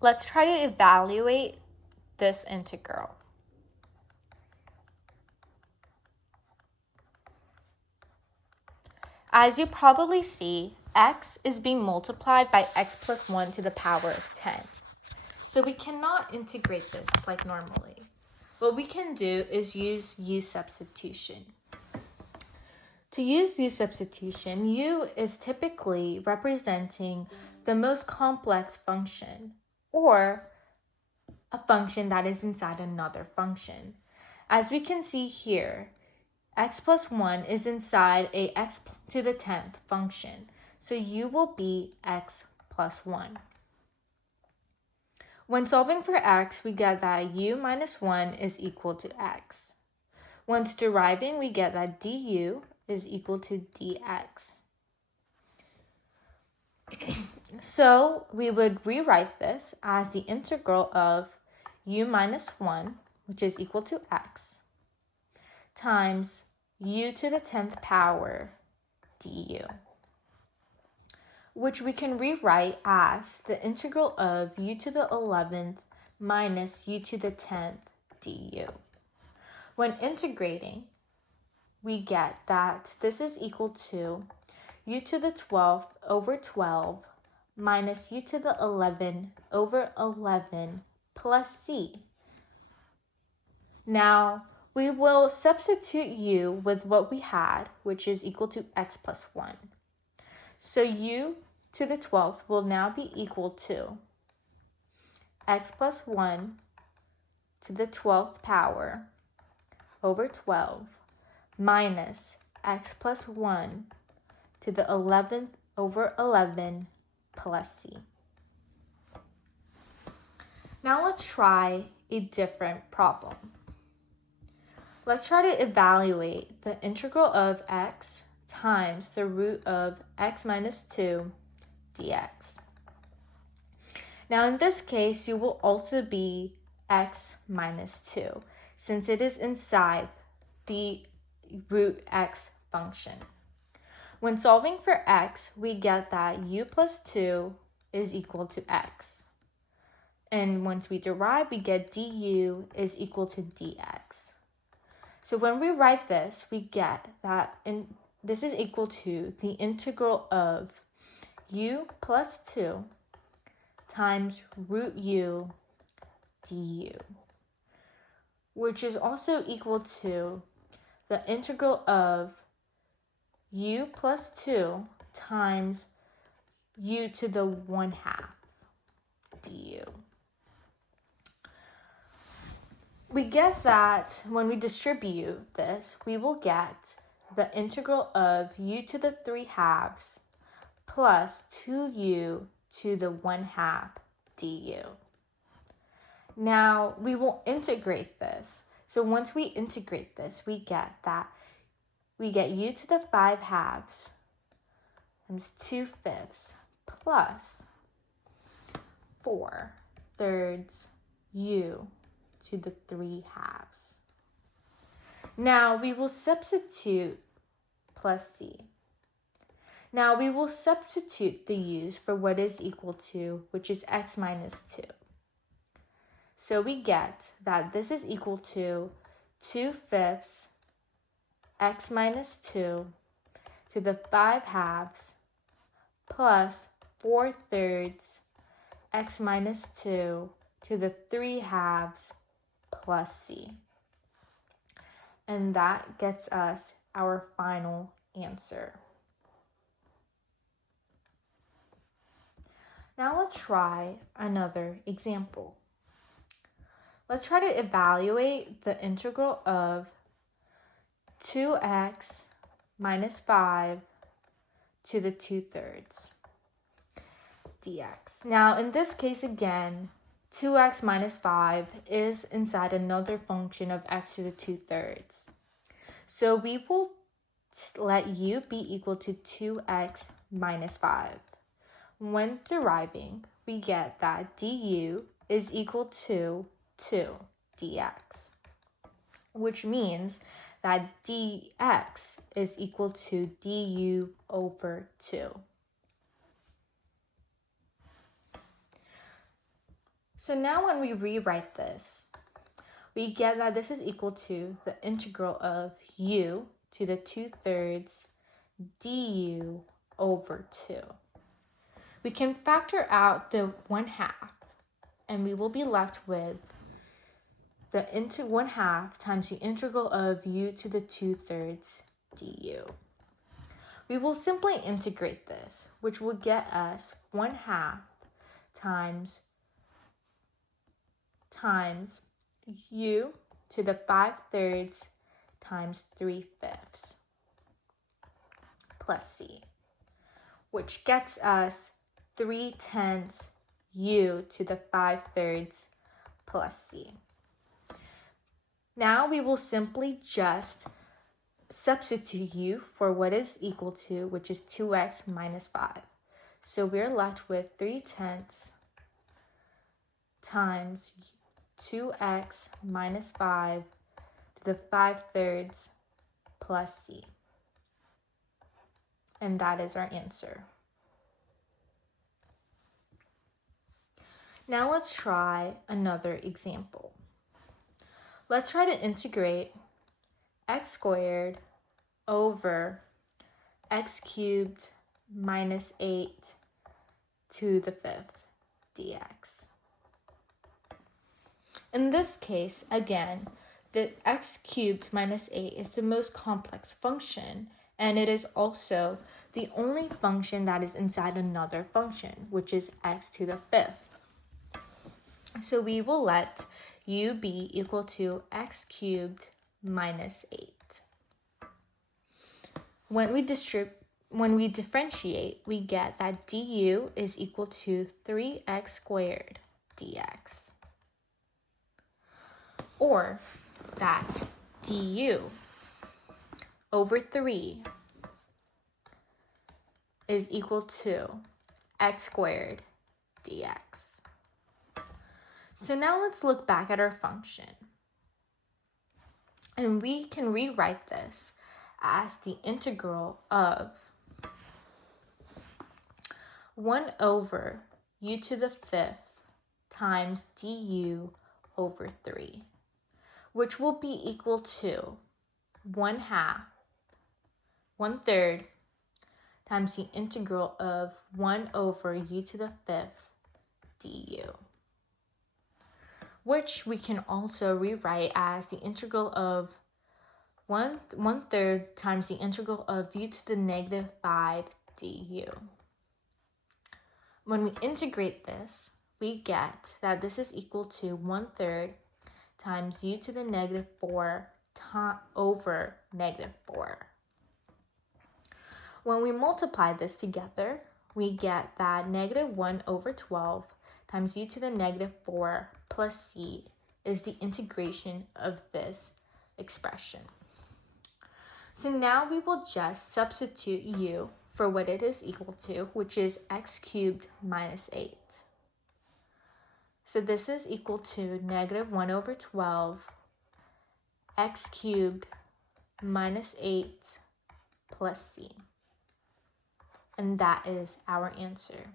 let's try to evaluate this integral. As you probably see, x is being multiplied by x plus 1 to the power of 10. So we cannot integrate this like normally. What we can do is use U-substitution. To use U-substitution, U is typically representing the most complex function, or a function that is inside another function. As we can see here, x plus 1 is inside a x to the 10th function, so U will be x plus 1. When solving for x, we get that U minus 1 is equal to x. Once deriving, we get that du is equal to dx. So we would rewrite this as the integral of u minus 1, which is equal to x, times u to the 10th power du, which we can rewrite as the integral of u to the 11th minus u to the 10th du. When integrating, we get that this is equal to u to the 12th over 12 minus u to the 11 over 11 plus c. Now, we will substitute u with what we had, which is equal to x plus 1. So u to the 12th will now be equal to x plus 1 to the 12th power over 12 minus x plus 1 to the 11th over 11 plus c. Now let's try a different problem. Let's try to evaluate the integral of x times the root of x minus 2 dx. Now in this case, you will also be x minus 2, since it is inside the root x function. When solving for x, we get that u plus 2 is equal to x. And once we derive, we get du is equal to dx. So when we write this, we get that this is equal to the integral of u plus 2 times root u du, which is also equal to the integral of u plus 2 times u to the 1/2 du. We get that when we distribute this, we will get the integral of u to the 3/2 plus 2u to the 1/2 du. Now, we will integrate this. So once we integrate this, we get u to the 5/2 times 2/5 plus 4/3 u to the 3/2. Now we will substitute plus c. Now we will substitute the u's for what is equal to, which is x minus 2. So we get that this is equal to 2/5 x minus 2 to the 5/2 plus 4/3 x minus 2 to the 3/2 plus c. And that gets us our final answer. Now let's try another example. Let's try to evaluate the integral of 2x minus 5 to the 2/3 dx. Now in this case again, 2x minus 5 is inside another function of x to the 2/3. So we will let u be equal to 2x minus 5. When deriving, we get that du is equal to 2 dx, which means that dx is equal to du over 2. So now when we rewrite this, we get that this is equal to the integral of u to the 2/3 du over 2. We can factor out the 1/2, and we will be left with the 1/2 times the integral of u to the 2/3 du. We will simply integrate this, which will get us 1/2 times u to the 5/3 times 3/5 plus c, which gets us 3/10 u to the 5/3 plus c. Now we will simply just substitute u for what is equal to, which is 2x minus 5. So we're left with 3/10 times 2x minus 5 to the 5/3 plus c. And that is our answer. Now let's try another example. Let's try to integrate x squared over x cubed minus 8 to the 5th dx. In this case, again, the x cubed minus 8 is the most complex function, and it is also the only function that is inside another function, which is x to the 5th. So we will let u be equal to x cubed minus 8. When we differentiate, we get that du is equal to 3x squared dx. Or that du over 3 is equal to x squared dx. So now let's look back at our function. And we can rewrite this as the integral of 1 over u to the 5th times du over 3, which will be equal to 1/3 times the integral of 1 over u to the 5th du, which we can also rewrite as the integral of 1/3 times the integral of u to the negative 5 du. When we integrate this, we get that this is equal to 1/3 times u to the negative 4 over negative 4. When we multiply this together, we get that negative 1 over 12 times u to the negative 4 plus c is the integration of this expression. So now we will just substitute u for what it is equal to, which is x cubed minus 8. So this is equal to negative 1 over 12 x cubed minus 8 plus c. And that is our answer.